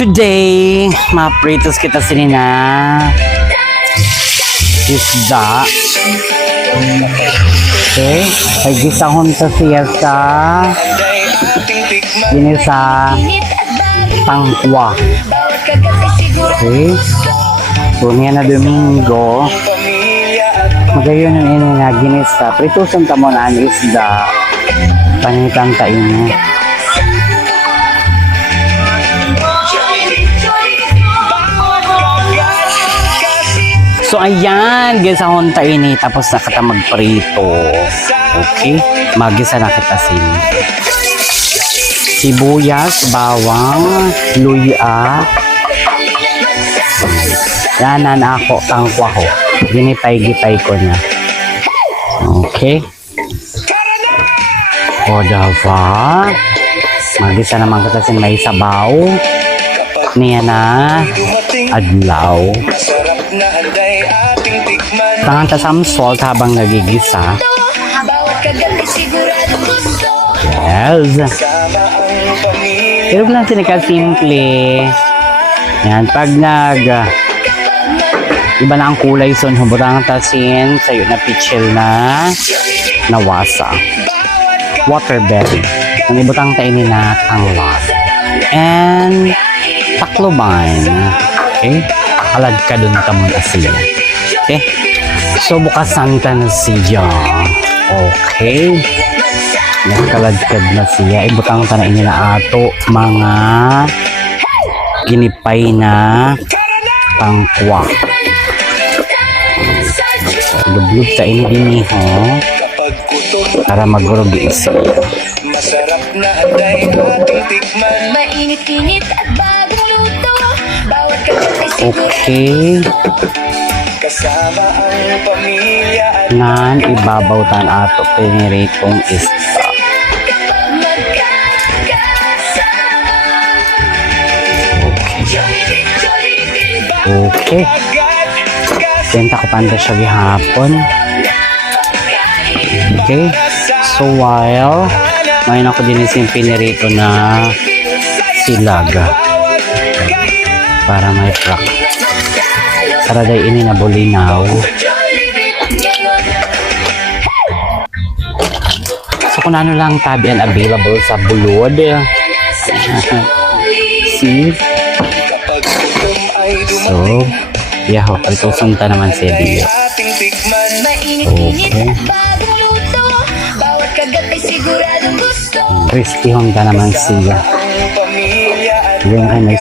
Today, mapritos kita sinina isda. Okay, ay gisahon sa siya sa ini sa tangkwa. Okay, so niya na Domingo magayon yung ini nga ginis sa pritusan ta mo na ang isda panitan ta ini. So ayan, gisahon ta ini tapos na kita magprito. Okay, magisa na kita sibuyas, bawang, luya. Yan na ako tangkwa ko. Ginipay-gipay ko na. Okay. O dava. Magisa naman kita may sabaw. Niya na adlaw. Tangan ta some salt habang nagigisa. Yes. Pero lang simple. Yan, pag iba na ang kulay son, hubutang tasin, sayo na pichel na nawasa. Waterberry. Ang ibutang tainin na tanglad. And takloban. Okay? Alad ka dun ka muna siya. Okay? So, bukasan ka na siya. Okay? Nakaladkad na siya. Ibutang ka na ini na ato mga ginipay na tangkwa. Lublog sa ini din ho. Para magurugi siya. Masarap na anday ating tikman. Mainit-init at bagong luto. Bawat kagat ay okay. Kasama ang pamilya at nan ibabaw tan ato piniritong isda. Okay. Benta ko panda siya gihapon. Okay. So while may ako din yung pinirito na silaga para may prak. Saraday ini na bulinaw. So kung ano lang tabi ang available sa bulod. See? So, yaho, palitusan ta naman siya dito. Okay. Crispy hong ka naman siya. Yung ay may